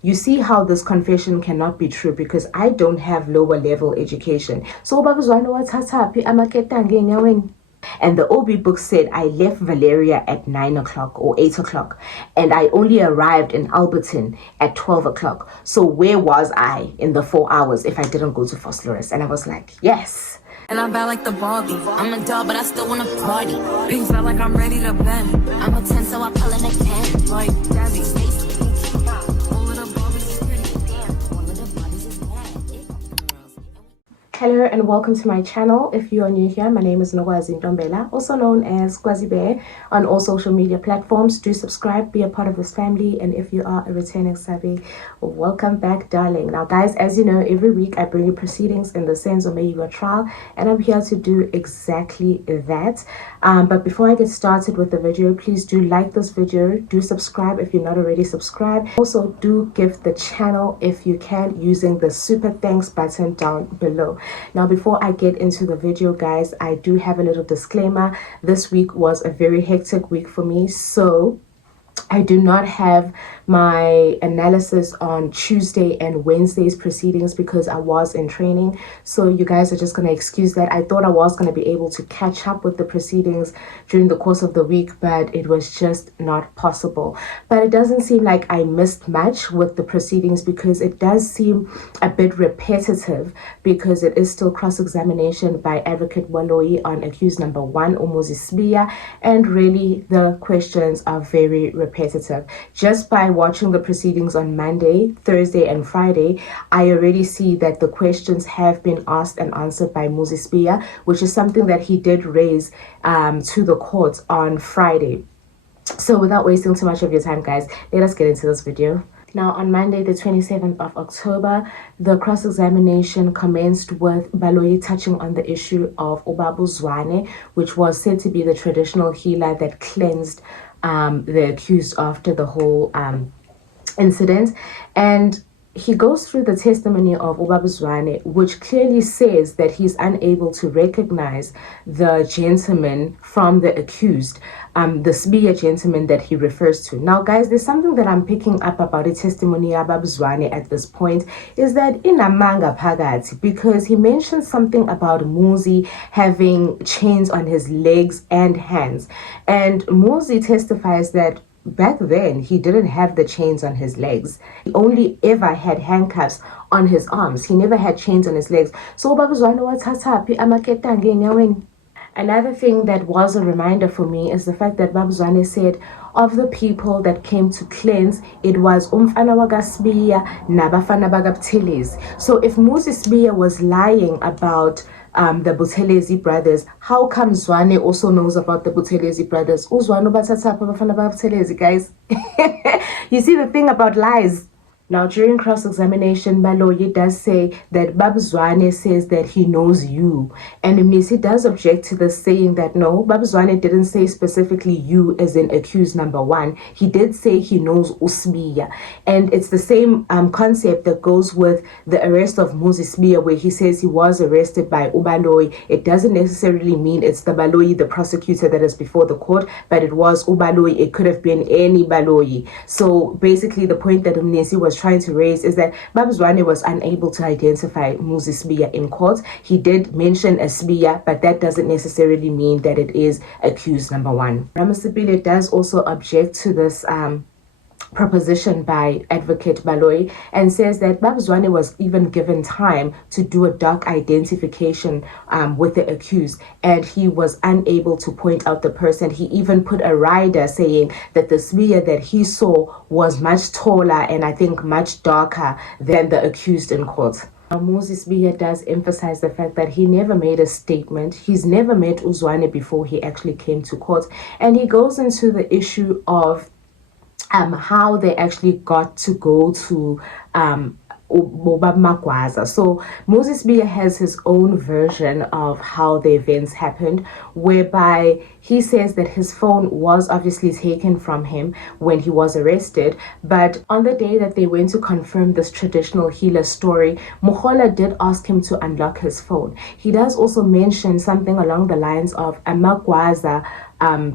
you see how this confession cannot be true because I don't have lower level education. So and the OB book said I left Valeria at 9 o'clock or 8 o'clock and I only arrived in Alberton at 12 o'clock. So where was I in the 4 hours if I didn't go to Vosloorus? And I was like, yes. And I'm bad like the Barbie. I'm a doll, but I still wanna party. Things felt like I'm ready to bend. I'm a 10, so I pull an next 10. Like Gabby, Stacy, all of the Barbies is pretty. Damn, all of the Barbies is bad. Hello and welcome to my channel. If you are new here, my name is Nogwazi Ndombela, also known as Kwazi Bear on all social media platforms. Do subscribe, be a part of this family, and if you are a returning savvy, welcome back, darling. Now guys, as you know, every week I bring you proceedings in the Senzo Meyiwa trial, and I'm here to do exactly that. But before I get started with the video, please do like this video, do subscribe if you're not already subscribed. Also do give the channel if you can using the super thanks button down below. Now before I get into the video, guys, I do have a little disclaimer. This week was a very hectic week for me, so I do not have my analysis on Tuesday and Wednesday's proceedings because I was in training. So you guys are just going to excuse that. I thought I was going to be able to catch up with the proceedings during the course of the week, but it was just not possible. But it doesn't seem like I missed much with the proceedings because it does seem a bit repetitive because it is still cross-examination by Advocate Baloyi on accused number 1, Misspelled, and really the questions are very repetitive. Just by watching the proceedings on Monday, Thursday, and Friday, I already see that the questions have been asked and answered by Misspelled, which is something that he did raise to the court on Friday. So without wasting too much of your time, guys, let us get into this video. Now, on Monday, the 27th of October, the cross-examination commenced with Baloyi touching on the issue of Ubabu Zwane, which was said to be the traditional healer that cleansed the accused after the whole incident. And he goes through the testimony of Ubabu Zwane, which clearly says that he's unable to recognize the gentleman from the accused, the Sbiya gentleman that he refers to. Now, guys, there's something that I'm picking up about the testimony of Ubabu Zwane at this point, is that in Amanga Pagati, because he mentions something about Muzi having chains on his legs and hands. And Muzi testifies that back then he didn't have the chains on his legs. He only ever had handcuffs on his arms. He never had chains on his legs. So another thing that was a reminder for me is the fact that Babuzwane said of the people that came to cleanse, it was umfana wagasbiya nabafana bagabteles. So if Misspelled was lying about the Buthelezi brothers, how come Zwane also knows about the Buthelezi brothers? Guys, you see the thing about lies. Now, during cross-examination, Baloyi does say that Babuzwane says that he knows you. And Mnisi does object to this, saying that no, Babuzwane didn't say specifically you as in accused number 1. He did say he knows Usbiya. And it's the same concept that goes with the arrest of Misspelled, where he says he was arrested by Ubaloyi. It doesn't necessarily mean it's the Baloyi, the prosecutor, that is before the court, but it was Ubaloyi. It could have been any Baloyi. So basically the point that Mnisi was trying to raise is that Babuzwane was unable to identify Misspelled in court. He did mention a Sbiya, but that doesn't necessarily mean that it is accused number 1. Misspelled does also object to this proposition by Advocate Baloyi and says that Babuzwane was even given time to do a dark identification with the accused, and he was unable to point out the person. He even put a rider saying that the Sbiya that he saw was much taller and I think much darker than the accused in court. Misspelled does emphasize the fact that he never made a statement. He's never met Uzwane before he actually came to court, and he goes into the issue of how they actually got to go to Magwaza. So Misspelled has his own version of how the events happened, whereby he says that his phone was obviously taken from him when he was arrested, but on the day that they went to confirm this traditional healer story, Mukhola did ask him to unlock his phone. He does also mention something along the lines of a Magwaza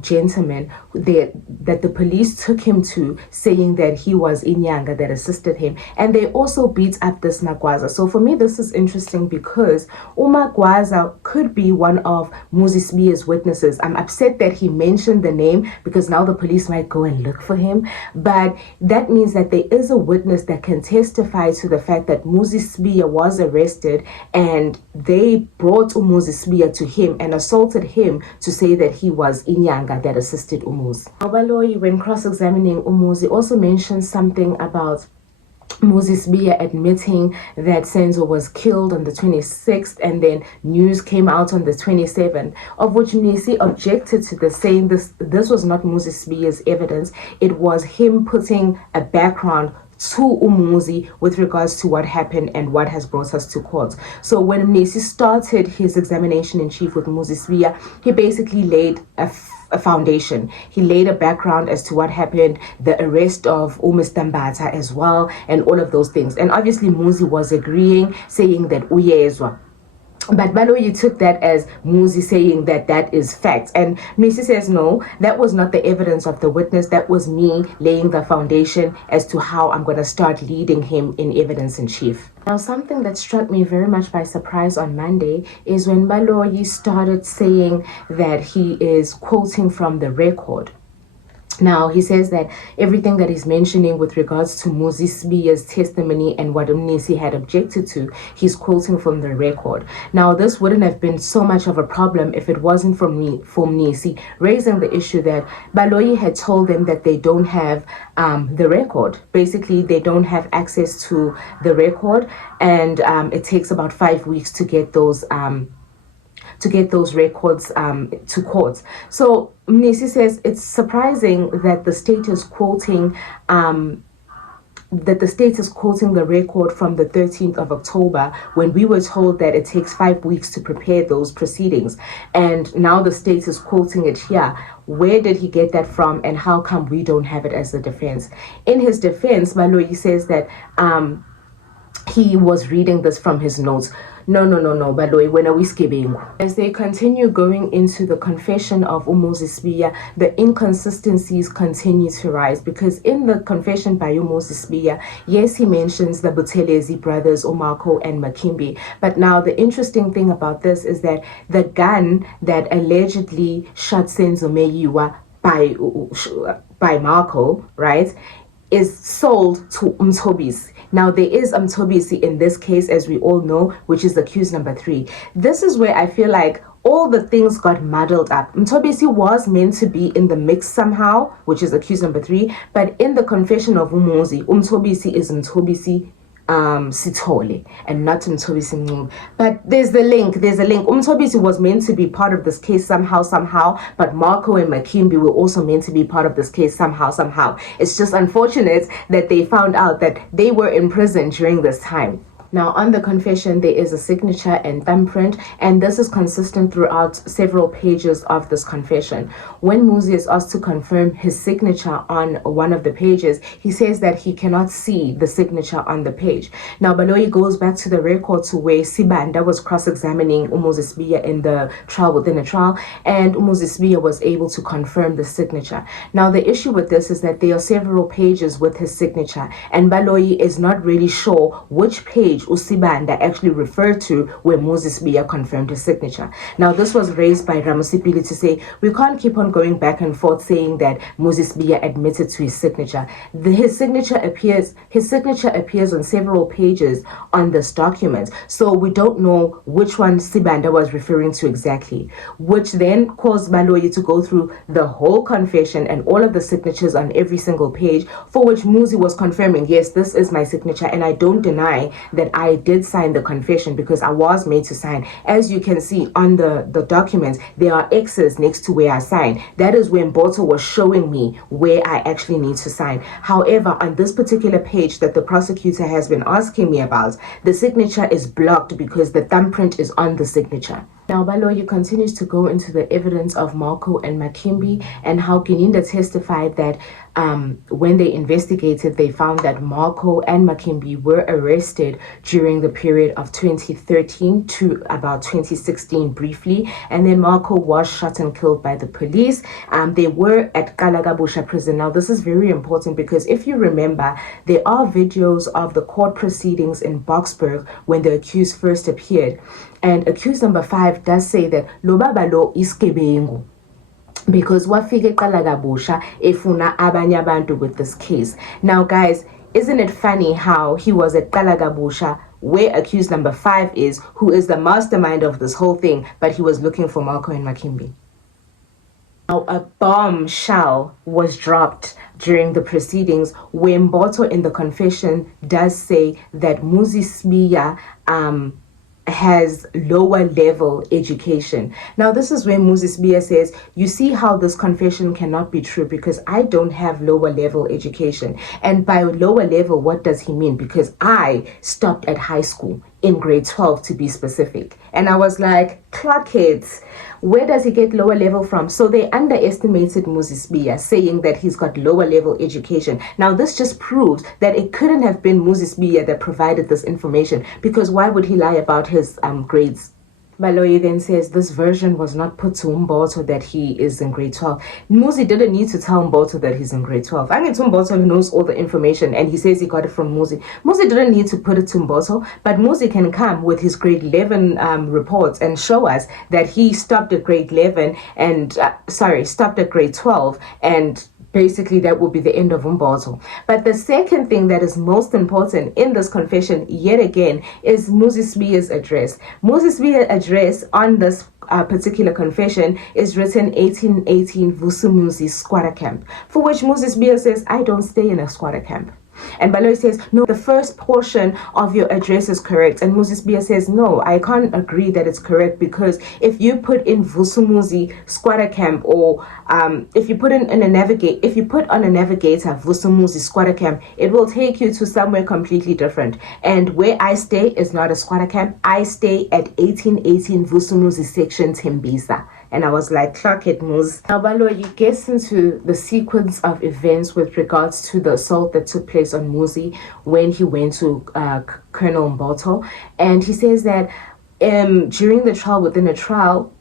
gentleman that the police took him to, saying that he was Inyanga that assisted him. And they also beat up this Magwaza. So for me, this is interesting because Magwaza could be one of Muzi Sbiya's witnesses. I'm upset that he mentioned the name because now the police might go and look for him. But that means that there is a witness that can testify to the fact that Muzi Sbiya was arrested and they brought Muzi Sbiya to him and assaulted him to say that he was Inyanga that assisted Umuzi. Baloyi, when cross-examining Umuzi, also mentioned something about Muzi Sbiya admitting that Senzo was killed on the 26th, and then news came out on the 27th, of which Nisi objected to this, saying this was not Muzi Sbiya's evidence. It was him putting a background to Umuzi with regards to what happened and what has brought us to court. So when Nisi started his examination in chief with Muzi Sbiya, he basically laid a foundation. He laid a background as to what happened, the arrest of Mr. as well, and all of those things. And obviously Muzi was agreeing, saying that uyezwa. But Baloyi took that as Muzi saying that that is fact. And Nisi says, no, that was not the evidence of the witness. That was me laying the foundation as to how I'm going to start leading him in evidence in chief. Now, something that struck me very much by surprise on Monday is when Baloyi started saying that he is quoting from the record. Now, he says that everything that he's mentioning with regards to Muzi Sbiya's testimony and what Nisi had objected to, he's quoting from the record. Now, this wouldn't have been so much of a problem if it wasn't from Nisi raising the issue that Baloyi had told them that they don't have the record. Basically, they don't have access to the record, and it takes about 5 weeks to get those records to court. So Nisi says it's surprising that the state is quoting the record from the 13th of October when we were told that it takes 5 weeks to prepare those proceedings. And now the state is quoting it here. Where did he get that from, and how come we don't have it as a defense? In his defense, Baloyi says that he was reading this from his notes. No, Baloyi, when are we skipping? As they continue going into the confession of Umuzi Sbiya, the inconsistencies continue to rise, because in the confession by Umuzi Sbiya, yes, he mentions the Buthelezi brothers, Omako and Makimbi, but now the interesting thing about this is that the gun that allegedly shot Senzo Meyiwa by Marco, right, is sold to Mtobisi. Now, there is Mtobisi in this case, as we all know, which is accused number 3. This is where I feel like all the things got muddled up. Mtobisi was meant to be in the mix somehow, which is accused number 3, but in the confession of Umuzi, Mtobisi is Mtobisi Sithole and not Mtobisi Mncube. But there's a link. Mtobisi was meant to be part of this case somehow, but Marco and Makimbi were also meant to be part of this case somehow. It's just unfortunate that they found out that they were in prison during this time. Now, on the confession, there is a signature and thumbprint, and this is consistent throughout several pages of this confession. When Muzi is asked to confirm his signature on one of the pages, he says that he cannot see the signature on the page. Now, Baloyi goes back to the record to where Sibanda was cross-examining Umuzi Sbiya in the trial within a trial, and Umuzi Sbiya was able to confirm the signature. Now, the issue with this is that there are several pages with his signature, and Baloyi is not really sure which page Usibanda actually referred to where Muzi Sbiya confirmed his signature. Now, this was raised by Ramusipili to say, we can't keep on going back and forth saying that Muzi Sbiya admitted to his signature. His signature appears on several pages on this document, so we don't know which one Sibanda was referring to exactly, which then caused Baloyi to go through the whole confession and all of the signatures on every single page, for which Muzi was confirming, yes, this is my signature, and I don't deny that I did sign the confession because I was made to sign. As you can see on the documents, there are X's next to where I signed. That is when Mboto was showing me where I actually need to sign. However, on this particular page that the prosecutor has been asking me about, the signature is blocked because the thumbprint is on the signature. Now, Baloyi continues to go into the evidence of Marco and Makimbi and how Gininda testified that when they investigated, they found that Marco and Makimbi were arrested during the period of 2013 to about 2016 briefly, and then Marco was shot and killed by the police. They were at Kalagabusha prison. Now, this is very important because if you remember, there are videos of the court proceedings in Boksburg when the accused first appeared. And accused number 5 does say that Lobabalo is Kebengu, because wafike Kalagabusha efuna abanye abantu with this case. Now, guys, isn't it funny how he was at Kalagabusha, where accused number 5 is, who is the mastermind of this whole thing, but he was looking for Marco and Makimbi. Now, a bombshell was dropped during the proceedings where Mboto in the confession does say that Muzi Sbiya has lower level education. Now, this is where Moses Bia says, you see how this confession cannot be true because I don't have lower level education. And by lower level, what does he mean? Because I stopped at high school in grade 12 to be specific. And I was like, clock it. Where does he get lower level from? So they underestimated Moses Bia, saying that he's got lower level education. Now, this just proves that it couldn't have been Moses Bia that provided this information, because why would he lie about his grades? Baloyi then says this version was not put to Mboto that he is in grade 12. Muzi didn't need to tell Mboto that he's in grade 12. I mean, Mboto knows all the information and he says he got it from Muzi. Muzi didn't need to put it to Mboto, but Muzi can come with his grade 11 reports and show us that he stopped at grade 11 and, stopped at grade 12, and basically that will be the end of Mboto. But the second thing that is most important in this confession, yet again, is Moses Bia's address. Moses Bia's address on this particular confession is written 1818 Vusumuzi squatter camp, for which Moses Bia says, I don't stay in a squatter camp. And Baloyi says, no, the first portion of your address is correct. And Moses Bia says, no, I can't agree that it's correct, because if you put in Vusumuzi squatter camp, or if you put on a navigator Vusumuzi squatter camp, it will take you to somewhere completely different. And where I stay is not a squatter camp. I stay at 1818 Vusumuzi section Tembisa. And I was like, clock it, Muz. Now, Baloyi gets into the sequence of events with regards to the assault that took place on Muzi when he went to Colonel Mboto. And he says that during the trial, within a trial,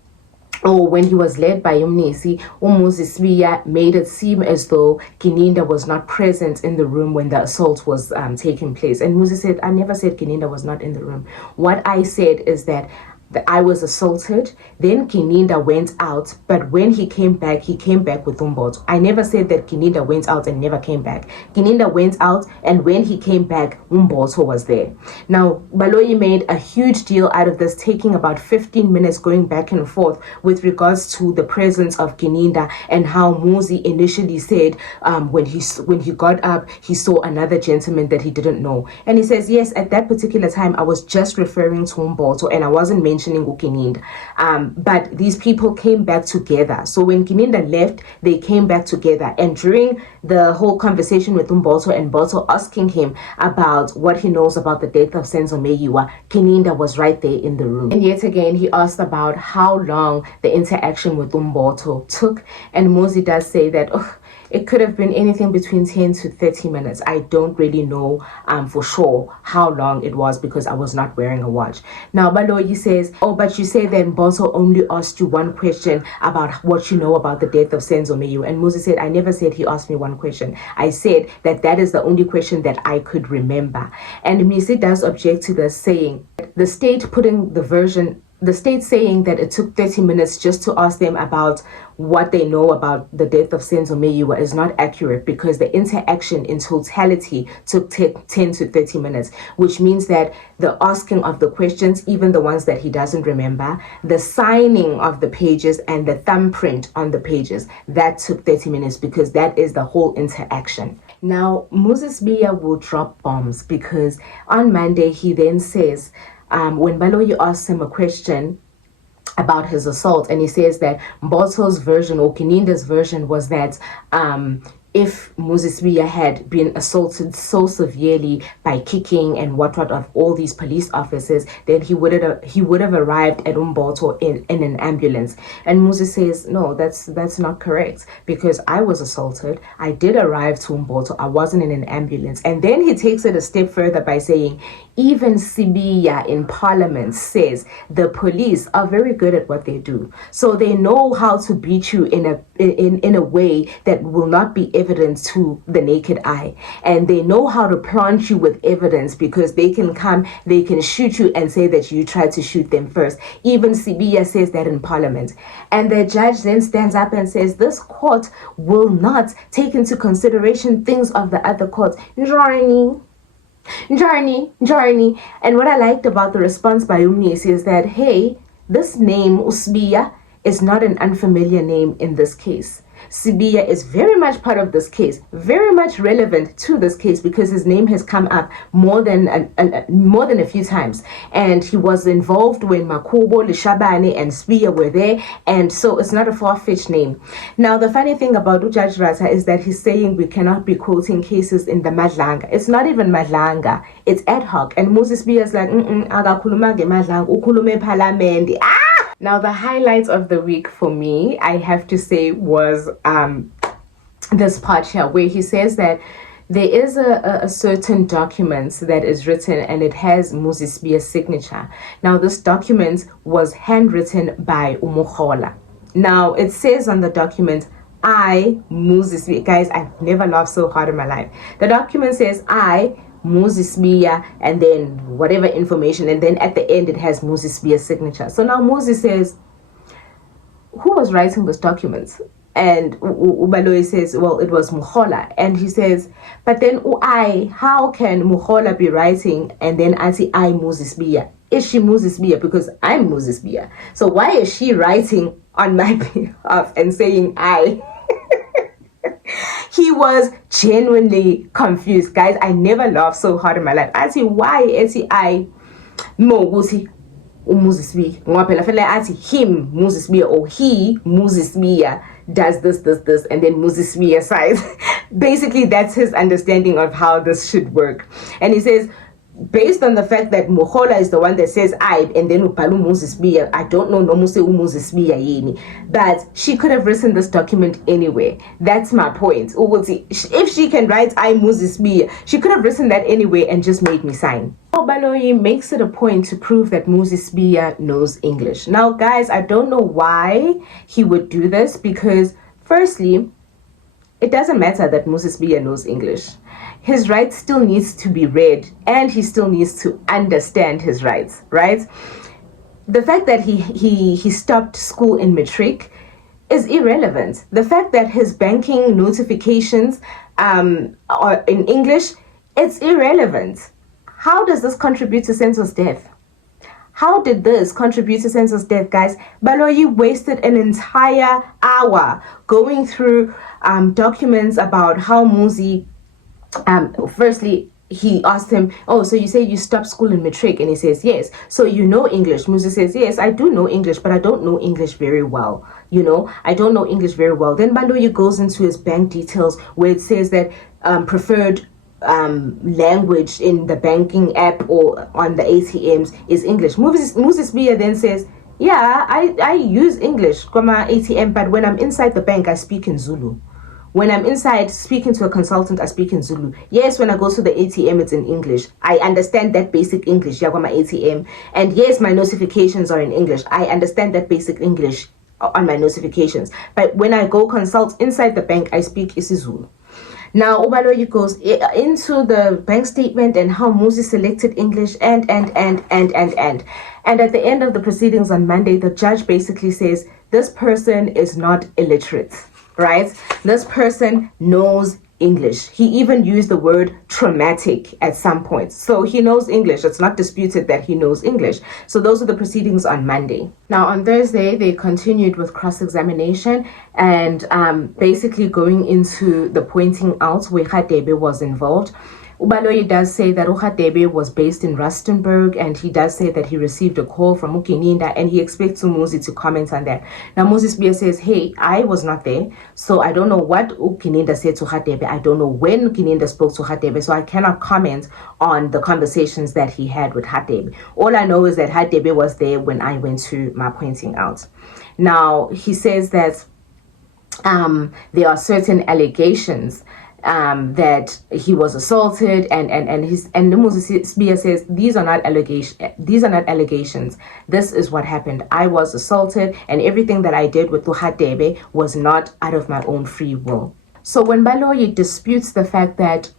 or when he was led by Umnisi, Moses Biya made it seem as though Gininda was not present in the room when the assault was taking place. And Muzi said, I never said Gininda was not in the room. What I said is that I was assaulted, then Gininda went out, but when he came back with Mboto. I never said that Gininda went out and never came back. Gininda went out, and when he came back, Mboto was there. Now, Baloyi made a huge deal out of this, taking about 15 minutes going back and forth with regards to the presence of Gininda and how Muzi initially said when he got up, he saw another gentleman that he didn't know. And he says, yes, at that particular time, I was just referring to Mboto and I wasn't mentioning Gininda. But these people came back together. So when Gininda left, they came back together. And during the whole conversation with Mboto and Mboto asking him about what he knows about the death of Senzo Meyiwa, Gininda was right there in the room. And yet again, he asked about how long the interaction with Mboto took. And Muzi does say that, it could have been anything between 10 to 30 minutes. I don't really know for sure how long it was because I was not wearing a watch. Now, Baloyi says, but you say that Mboto only asked you one question about what you know about the death of Senzo Meyiwa. And Muzi said, I never said he asked me one question. I said that is the only question that I could remember. And Muzi does object to this, saying the state saying that it took 30 minutes just to ask them about what they know about the death of Senzo Meyiwa is not accurate, because the interaction in totality took 10 to 30 minutes, which means that the asking of the questions, even the ones that he doesn't remember, the signing of the pages and the thumbprint on the pages, that took 30 minutes because that is the whole interaction. Now, Moses Biya will drop bombs because on Monday he then says, when Baloyi asks him a question about his assault, and he says that Mboto's version or Gininda's version was that if Muzisbiya had been assaulted so severely by kicking and whatnot of all these police officers, then he would have arrived at Umboto in an ambulance. And Moses says, no, that's not correct, because I was assaulted. I did arrive to Umboto. I wasn't in an ambulance. And then he takes it a step further by saying, even Sibiya in Parliament says the police are very good at what they do. So they know how to beat you in a way that will not be evident to the naked eye. And they know how to plant you with evidence, because they can come, they can shoot you and say that you tried to shoot them first. Even Sibiya says that in Parliament. And the judge then stands up and says, this court will not take into consideration things of the other courts. Journey. And what I liked about the response by Umnis is that, hey, this name, Usbiya, is not an unfamiliar name in this case. Sibiya is very much part of this case, very much relevant to this case, because his name has come up more than a few times. And he was involved when Makubo, Lishabane, and Sibiya were there, and so it's not a far-fetched name. Now, the funny thing about Judge Rata is that he's saying we cannot be quoting cases in the Madlanga. It's not even Madlanga, it's ad hoc. And Moses Biya is like, agakhuluma ngeMadlanga, ukhulume eParliament. Now, the highlights of the week for me, I have to say, was this part here where he says that there is a certain document that is written and it has Moses Biya's signature. Now, this document was handwritten by Umukhola. Now, it says on the document, I, Moses Biya. Guys, I've never laughed so hard in my life. The document says, I, Moses Biya, and then whatever information, and then at the end it has Moses Biya's signature. So now Moses says, who was writing this document? And Baloyi says, well, it was Mukhola. And he says, but then how can Mukhola be writing and then I Moses Biya? Is she Moses Biya? Because I'm Moses Biya. So why is she writing on my behalf and saying I? He was genuinely confused. Guys, I never laughed so hard in my life. I see why I Moses Biya. Him Moses Biya, or he Moses Biya does this, and then Moses Biya sides. Basically, that's his understanding of how this should work. And he says, based on the fact that Mukhola is the one that says I, and then Upalu Moses Biya, I don't know no Moses Biya yini, but she could have written this document anyway. That's my point. If she can write I Moses Biya, she could have written that anyway and just made me sign. Now Baloyi makes it a point to prove that Moses Biya knows English. Now guys, I don't know why he would do this, because firstly, it doesn't matter that Moses Biya knows English. His rights still needs to be read, and he still needs to understand his rights, right? The fact that he stopped school in matric is irrelevant. The fact that his banking notifications are in English, it's irrelevant. How does this contribute to Senzo's death? How did this contribute to Senzo's death, guys? Baloyi wasted an entire hour going through documents about how Muzi, firstly, he asked him, oh, so you say you stopped school in matric? And he says, yes. So you know English? Muzi says, yes, I do know English, but I don't know English very well. I don't know English very well. Then Baloyi goes into his bank details where it says that preferred language in the banking app or on the ATMs is English. Moses Biya then says, yeah, I use English, ATM, but when I'm inside the bank, I speak in Zulu. When I'm inside speaking to a consultant, I speak in Zulu. Yes, when I go to the ATM, it's in English. I understand that basic English, my ATM. And yes, my notifications are in English. I understand that basic English on my notifications. But when I go consult inside the bank, I speak isiZulu. Now, Baloyi goes into the bank statement and how Moses selected English and at the end of the proceedings on Monday, the judge basically says, this person is not illiterate, right? This person knows English. He even used the word traumatic at some point. So he knows English. It's not disputed that he knows English. So those are the proceedings on Monday. Now on Thursday, they continued with cross-examination and basically going into the pointing out where Hadebe was involved. Baloyi does say that Ukhatebe was based in Rustenburg, and he does say that he received a call from Ukininda, and he expects Umuzi to comment on that. Now Moses Bia says, hey, I was not there, so I don't know what Ukininda said to Ukhatebe. I don't know when Ukininda spoke to Ukhatebe, so I cannot comment on the conversations that he had with Ukhatebe. All I know is that Ukhatebe was there when I went to my pointing out. Now he says that there are certain allegations that he was assaulted, and Moses Bia says these are not allegations. This is what happened. I was assaulted, and everything that I did with Ukhatebe was not out of my own free will. So when Baloyi disputes the fact that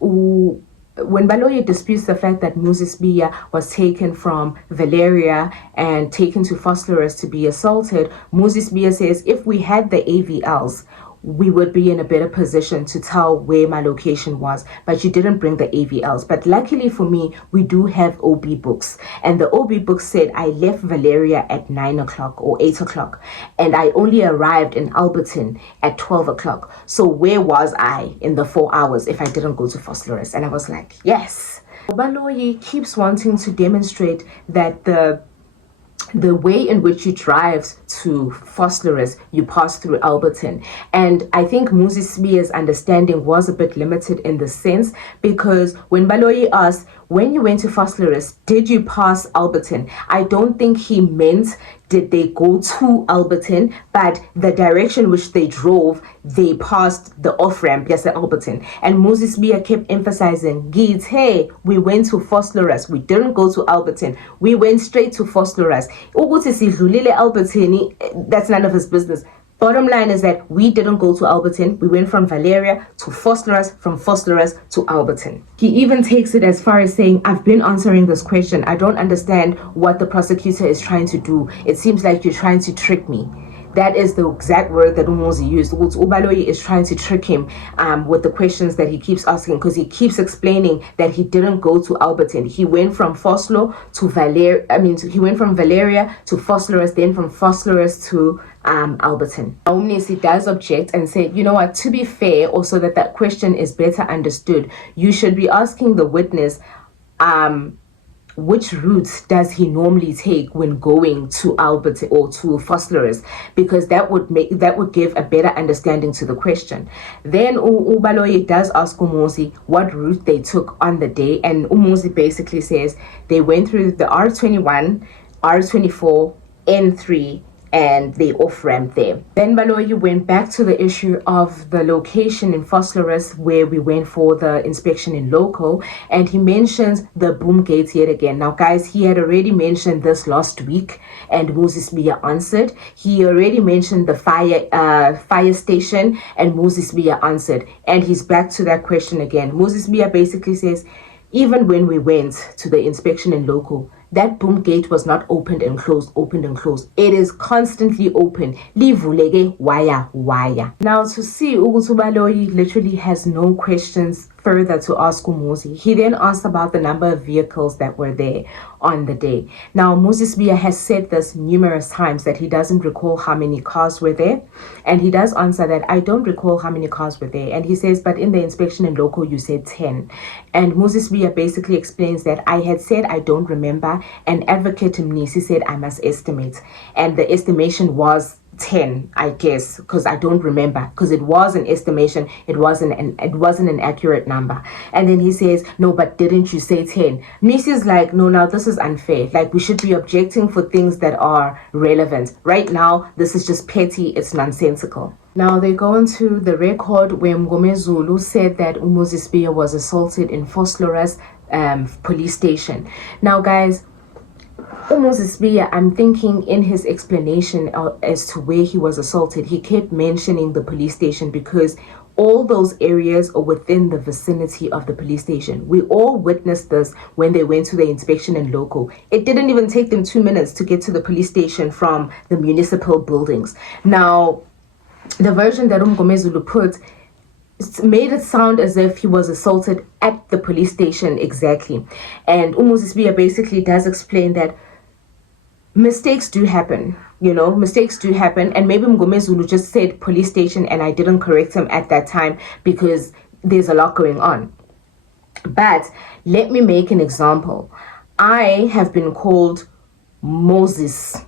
Moses Bia was taken from Valeria and taken to Fosterus to be assaulted, Moses Bia says if we had the AVLs, we would be in a better position to tell where my location was, but you didn't bring the AVLs. But luckily for me, we do have OB books, and the OB book said I left Valeria at 9 o'clock or 8 o'clock, and I only arrived in Alberton at 12 o'clock. So where was I in the 4 hours if I didn't go to Fosterus? And I was like, yes. Baloyi keeps wanting to demonstrate that the way in which you drive to Fosterus, you pass through Alberton. And I think Moses Bia's understanding was a bit limited in the sense, because when Baloyi asked, when you went to Fosterus, did you pass Alberton? I don't think he meant did they go to Alberton, but the direction which they drove, they passed the off-ramp, yes, at Alberton. And Moses Bia kept emphasizing, Gids, hey, we went to Fosterus. We didn't go to Alberton. We went straight to Fosterus. That's none of his business. Bottom line is that we didn't go to Alberton. We went from Valeria to Fosterus, from Fosterus to Alberton. He even takes it as far as saying, I've been answering this question. I don't understand what the prosecutor is trying to do. It seems like you're trying to trick me. That is the exact word that Umuzi used. Baloyi is trying to trick him with the questions that he keeps asking, because he keeps explaining that he didn't go to Alberton. He went from Foslo to he went from Valeria to Fosterus, then from Fosterus to Alberton. Omnisi does object and said, you know what, to be fair, also that question is better understood, you should be asking the witness which routes does he normally take when going to Alberton or to Fosterus, because that would give a better understanding to the question. Then Baloyi does ask Umuzi what route they took on the day, and Umuzi basically says they went through the R21, R24, N3, and they off-ramped there. Then Baloyi went back to the issue of the location in Fosterus where we went for the inspection in local, and he mentions the boom gates yet again. Now guys, he had already mentioned this last week and Moses Bia answered. He already mentioned the fire station and Moses Bia answered, and he's back to that question again. Moses Bia basically says, even when we went to the inspection in local, that boom gate was not opened and closed, opened and closed. It is constantly open. Livuleke wire. Now to see Baloyi literally has no questions further to ask Umuzi. He then asked about the number of vehicles that were there on the day. Now Moses Bia has said this numerous times that he doesn't recall how many cars were there, and he does answer that I don't recall how many cars were there, and he says, but in the inspection in local you said 10. And Moses Bia basically explains that I had said I don't remember, and advocate Mnisi said I must estimate, and the estimation was 10, I guess, because I don't remember, because it was an estimation, it wasn't an accurate number. And then he says, no, but didn't you say 10? Mrs. like, no, now this is unfair. Like, we should be objecting for things that are relevant. Right now, this is just petty, it's nonsensical. Now they go into the record where Mgomezulu said that Moses Bia was assaulted in Fosterus police station. Now guys, Moses Bia, I'm thinking in his explanation as to where he was assaulted, he kept mentioning the police station because all those areas are within the vicinity of the police station. We all witnessed this when they went to the inspection in local. It didn't even take them 2 minutes to get to the police station from the municipal buildings. Now, the version that Mgomezulu put made it sound as if he was assaulted at the police station exactly. And Moses Bia basically does explain that mistakes do happen, mistakes do happen. And maybe Mgomezulu just said police station and I didn't correct him at that time because there's a lot going on. But let me make an example. I have been called Moses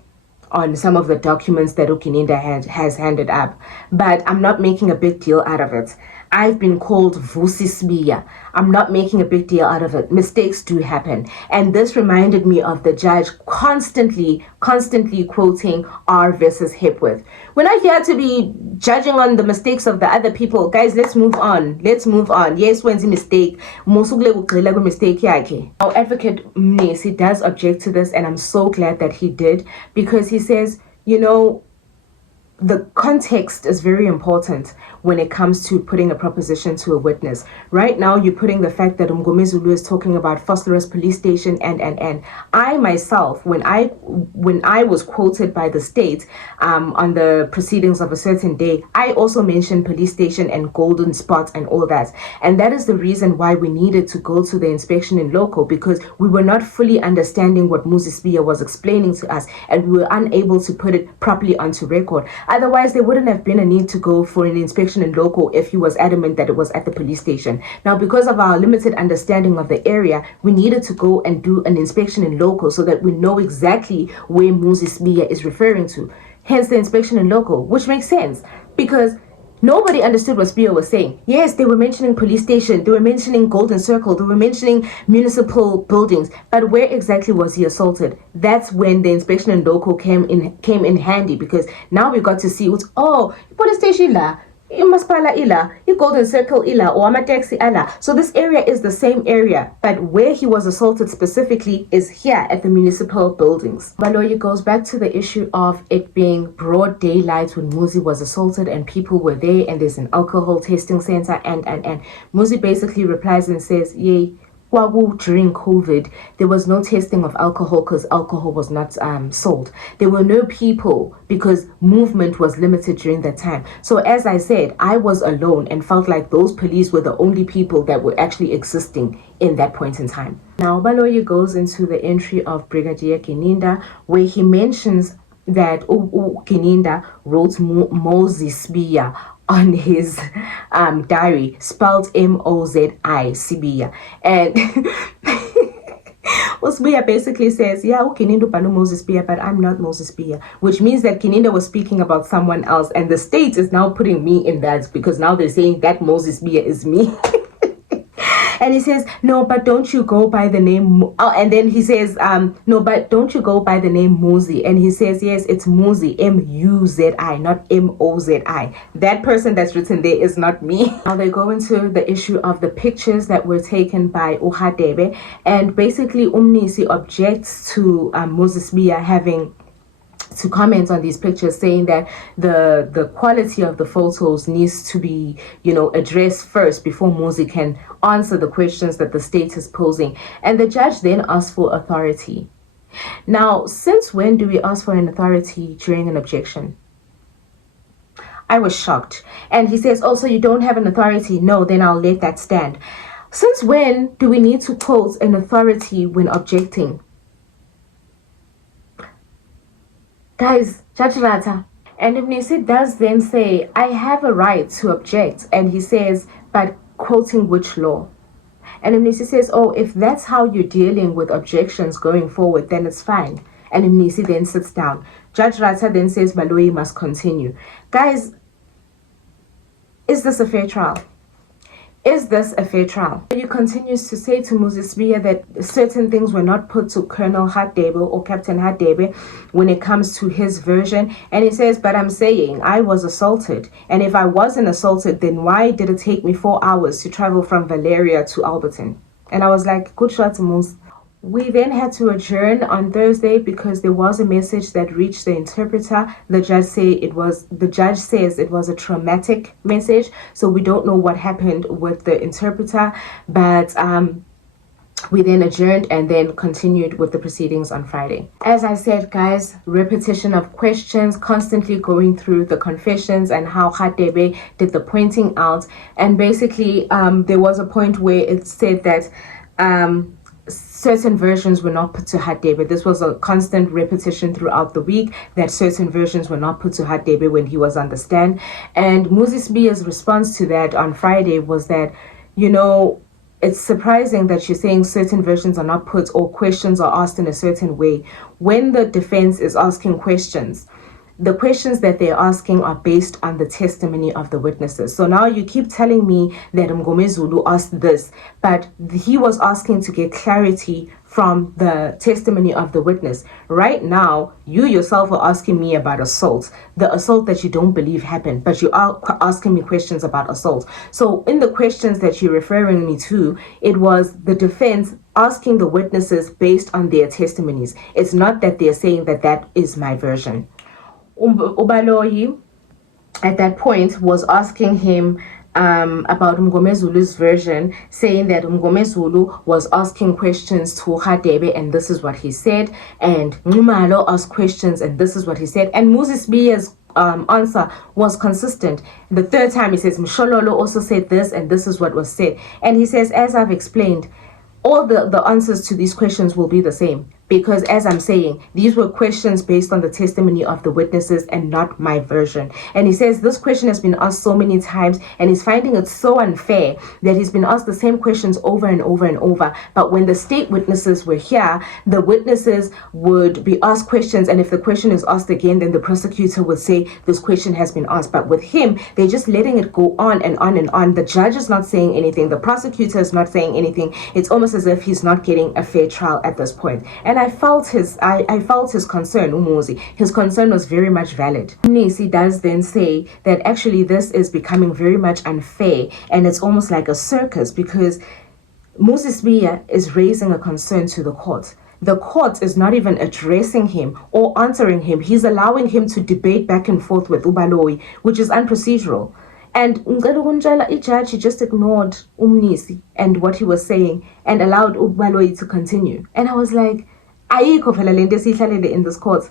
on some of the documents that Ukininda has handed up, but I'm not making a big deal out of it. I've been called Vusisbiya. I'm not making a big deal out of it. Mistakes do happen. And this reminded me of the judge constantly quoting R versus Hepworth. We're not here to be judging on the mistakes of the other people. Guys, let's move on. Yes, when's a mistake? Mistake. Our advocate Mnesi does object to this, and I'm so glad that he did, because he says, the context is very important when it comes to putting a proposition to a witness. Right now, you're putting the fact that Mgomezulu is talking about Phosphorus police station and I myself, when I was quoted by the state on the proceedings of a certain day, I also mentioned police station and golden spots and all that. And that is the reason why we needed to go to the inspection in loco, because we were not fully understanding what Muzisbiya was explaining to us, and we were unable to put it properly onto record. Otherwise, there wouldn't have been a need to go for an inspection in loco if he was adamant that it was at the police station. Now, because of our limited understanding of the area, we needed to go and do an inspection in loco so that we know exactly where Muzisbiya is referring to. Hence the inspection in loco, which makes sense because nobody understood what Spear was saying. Yes, they were mentioning police station, they were mentioning Golden Circle, they were mentioning municipal buildings, but where exactly was he assaulted? That's when the inspection in loco came in handy, because now we got to see what's police station la. Misspelled ila, Golden Circle ila, or Taxi ila. So this area is the same area, but where he was assaulted specifically is here at the municipal buildings. Baloyi goes back to the issue of it being broad daylight when Muzi was assaulted and people were there and there's an alcohol testing center and Muzi basically replies and says, yay, during COVID, there was no testing of alcohol because alcohol was not sold. There were no people because movement was limited during that time. So as I said, I was alone and felt like those police were the only people that were actually existing in that point in time. Now, Baloyi goes into the entry of Brigadier Kininda, where he mentions that Kininda wrote Mozisbiya on his diary, spelled Mozi Sibiya, and Usbiya basically says, yeah, Kininda pano Moses Biya, but I'm not Moses Biya, which means that Kininda was speaking about someone else, and the state is now putting me in that because now they're saying that Moses Biya is me. And he says, no, but don't you go by the name... and then he says, no, but don't you go by the name Muzi? And he says, yes, it's Muzi, M-U-Z-I, not M-O-Z-I. That person that's written there is not me. Now they go into the issue of the pictures that were taken by Uhadebe. And basically, Umnisi objects to Muzisbiya having to comment on these pictures, saying that the quality of the photos needs to be, addressed first before Muzi can answer the questions that the state is posing. And the judge then asks for authority. Now, since when do we ask for an authority during an objection? I was shocked. And he says, oh, so you don't have an authority? No, then I'll let that stand. Since when do we need to quote an authority when objecting? Guys, Judge Rata. And Ibnisi does then say, I have a right to object. And he says, but quoting which law? And Ibnisi says, oh, if that's how you're dealing with objections going forward, then it's fine. And Ibnisi then sits down. Judge Rata then says, Baloyi must continue. Guys, is this a fair trial? Is this a fair trial? He continues to say to Muzisbiya that certain things were not put to Colonel Hadebe or Captain Hadebe when it comes to his version. And he says, but I'm saying I was assaulted. And if I wasn't assaulted, then why did it take me 4 hours to travel from Valeria to Alberton? And I was like, good shot, Muz. We then had to adjourn on Thursday because there was a message that reached the interpreter. The judge says it was a traumatic message, so we don't know what happened with the interpreter, but we then adjourned and then continued with the proceedings on Friday. As I said, guys, repetition of questions, constantly going through the confessions and how Hadebe did the pointing out, and basically there was a point where it said that certain versions were not put to Hadebe. This was a constant repetition throughout the week that certain versions were not put to Hadebe when he was on the stand. And Muzisbiya's response to that on Friday was that, it's surprising that you're saying certain versions are not put or questions are asked in a certain way. When the defense is asking questions, the questions that they're asking are based on the testimony of the witnesses. So now you keep telling me that Mngomezulu asked this, but he was asking to get clarity from the testimony of the witness. Right now, you yourself are asking me about assault, the assault that you don't believe happened, but you are asking me questions about assault. So in the questions that you're referring me to, it was the defense asking the witnesses based on their testimonies. It's not that they're saying that that is my version. Baloyi at that point was asking him about Mngomezulu's version, saying that Mngomezulu was asking questions to Hadebe and this is what he said, and Ngumalo asked questions and this is what he said, and Moses Bia's answer was consistent. The third time he says Mshololo also said this and this is what was said, and he says, as I've explained, all the answers to these questions will be the same. Because as I'm saying, these were questions based on the testimony of the witnesses and not my version. And he says this question has been asked so many times and he's finding it so unfair that he's been asked the same questions over and over and over. But when the state witnesses were here, the witnesses would be asked questions, and if the question is asked again, then the prosecutor would say this question has been asked. But with him, they're just letting it go on and on and on. The judge is not saying anything. The prosecutor is not saying anything. It's almost as if he's not getting a fair trial at this point. And I felt his concern, Umuzi. His concern was very much valid. Nisi does then say that actually this is becoming very much unfair and it's almost like a circus because Moses Biya is raising a concern to the court. The court is not even addressing him or answering him. He's allowing him to debate back and forth with Baloyi, which is unprocedural. And Ijaji just ignored Umnisi and what he was saying and allowed Baloyi to continue. And I was like, in this court.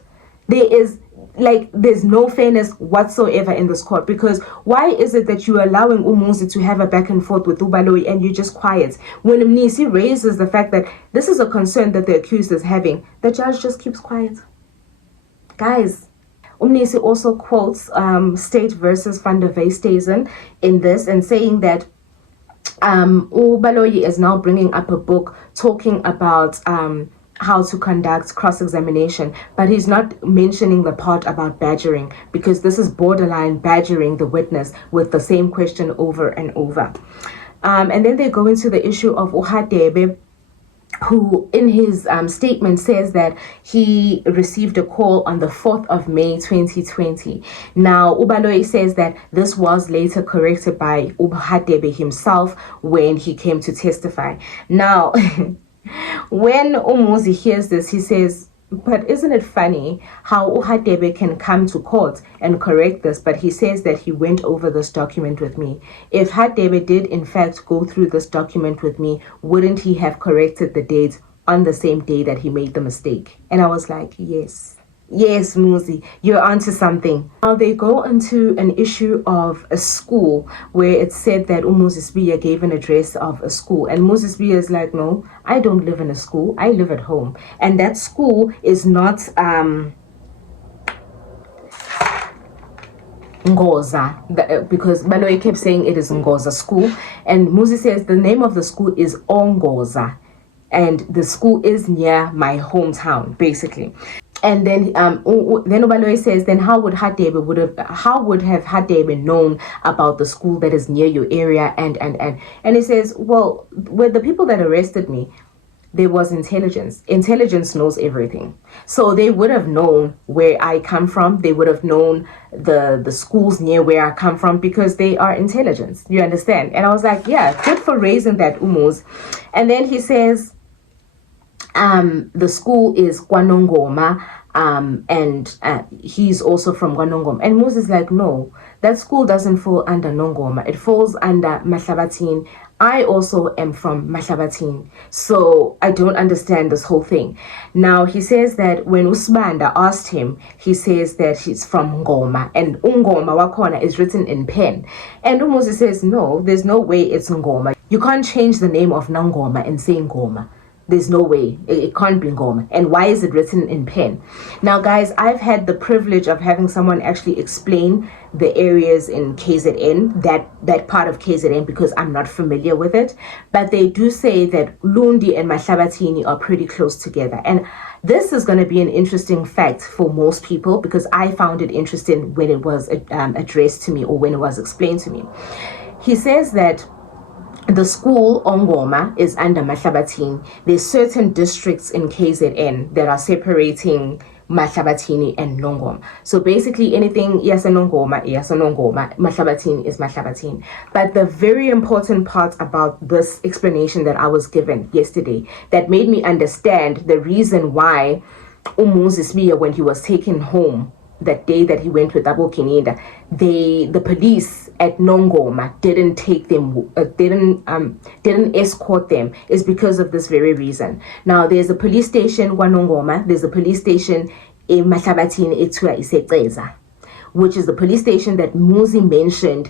There's no fairness whatsoever in this court, because why is it that you're allowing Umuzi to have a back and forth with Baloyi and you're just quiet? When Umnisi raises the fact that this is a concern that the accused is having, the judge just keeps quiet. Guys, Umnisi also quotes State versus Van der Westhuizen in this and saying that Baloyi is now bringing up a book talking about how to conduct cross-examination, but he's not mentioning the part about badgering, because this is borderline badgering the witness with the same question over and over. And then they go into the issue of Uhadebe, who in his statement says that he received a call on the 4th of May 2020. Now, Baloyi says that this was later corrected by Uhadebe himself when he came to testify. Now, when Umuzi hears this, he says, but isn't it funny how Uhadebe can come to court and correct this, but he says that he went over this document with me. If Hadebe did in fact go through this document with me, wouldn't he have corrected the dates on the same day that he made the mistake? And I was like, yes, Muzi, you're onto something. Now they go into an issue of a school where it said that Moses Biya gave an address of a school, and Moses Biya is like, no, I don't live in a school, I live at home, and that school is not Ngoza, because Baloyi kept saying it is Ngoza school, and Moses says the name of the school is Ongoza, and the school is near my hometown, basically. And then Baloyi says, then how would have Hadebe known about the school that is near your area? And he says, well, with the people that arrested me, there was intelligence. Intelligence knows everything. So they would have known where I come from. They would have known the schools near where I come from, because they are intelligence. You understand? And I was like, yeah, good for raising that, Umuz. And then he says, the school is Kwanongoma, and he's also from Kwanongoma. And Moses is like, no, that school doesn't fall under Nongoma. It falls under Mahlabatin. I also am from Mahlabatin, so I don't understand this whole thing. Now, he says that when Usbanda asked him, he says that he's from Ngoma, and Ungoma Wakona is written in pen. And Moses says, no, there's no way it's Ngoma. You can't change the name of Nangoma and say Ngoma. There's no way. It can't be Ngoma. And why is it written in pen? Now, guys, I've had the privilege of having someone actually explain the areas in KZN, that part of KZN, because I'm not familiar with it. But they do say that Lundi and Mahlabatini are pretty close together. And this is going to be an interesting fact for most people, because I found it interesting when it was addressed to me, or when it was explained to me. He says that the school Ongoma is under Mahlabatini. There's certain districts in KZN that are separating Mahlabatini and Nongoma. So basically anything Yasanongoma, Mahlabatini is Mahlabatini. But the very important part about this explanation that I was given yesterday that made me understand the reason why Umuzismiya, when he was taken home that day that he went with Abu Kinida, the police at Nongoma didn't take them, didn't escort them, is because of this very reason. Now there's a police station Nongoma, there's a police station in Mahlabatini ethiwa Iseqeza, which is the police station that Muzi mentioned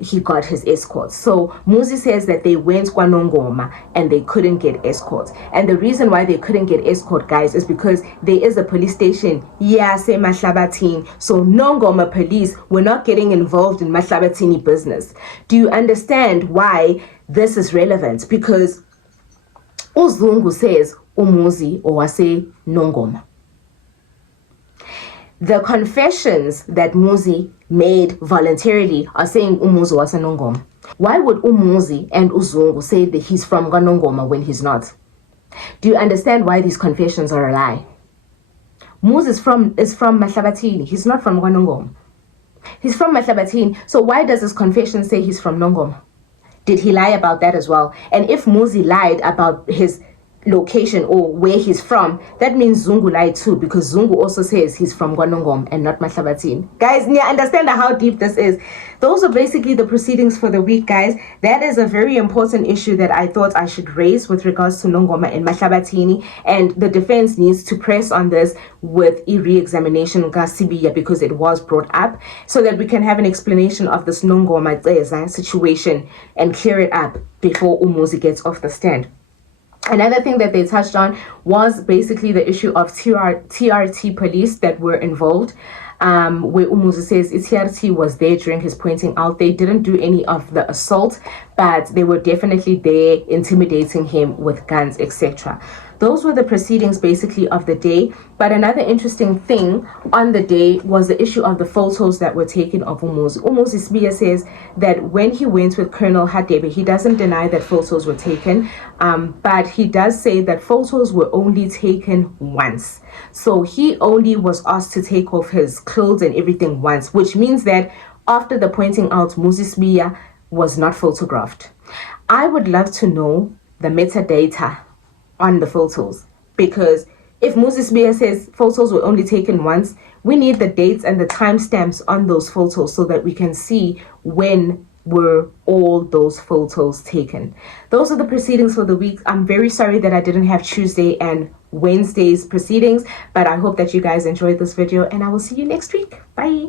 he got his escorts. So Muzi says that they went Kwanongoma and they couldn't get escorts. And the reason why they couldn't get escort, guys, is because there is a police station, Yase Mahlabatini. So Nongoma police were not getting involved in Mahlabatini business. Do you understand why this is relevant? Because Uzungu says Umuzi Owase Nongoma. The confessions that Muzi made voluntarily are saying Umuzi was a Nongoma. Why would Umuzi and Uzungu say that he's from Nongoma when he's not? Do you understand why these confessions are a lie? Muzi is from Mahlabatini. He's not from Nongoma. He's from Mahlabatini. So why does his confession say he's from Nongoma? Did he lie about that as well? And if Muzi lied about his location or where he's from, that means Zungu lied too, because Zungu also says he's from Kwanongoma and not Mahlabatini. Guys, understand how deep this is. Those are basically the proceedings for the week, guys. That is a very important issue that I thought I should raise with regards to Nongoma and Mahlabatini, and the defense needs to press on this with a re-examination Gasibiya, because it was brought up, so that we can have an explanation of this Nongoma situation and clear it up before Umuzi gets off the stand. Another thing that they touched on was basically the issue of TRT police that were involved, where Umuzi says TRT was there during his pointing out. They didn't do any of the assault, but they were definitely there intimidating him with guns, etc. Those were the proceedings basically of the day. But another interesting thing on the day was the issue of the photos that were taken of Umuzi. Umuzi Sbiya says that when he went with Colonel Hadebe, he doesn't deny that photos were taken, but he does say that photos were only taken once. So he only was asked to take off his clothes and everything once, which means that after the pointing out, Muzi Sbiya was not photographed. I would love to know the metadata on the photos, because if Muzi Sbiya says photos were only taken once, we need the dates and the timestamps on those photos so that we can see when were all those photos taken. Those are the proceedings for the week. I'm very sorry that I didn't have Tuesday and Wednesday's proceedings, but I hope that you guys enjoyed this video, and I will see you next week. Bye.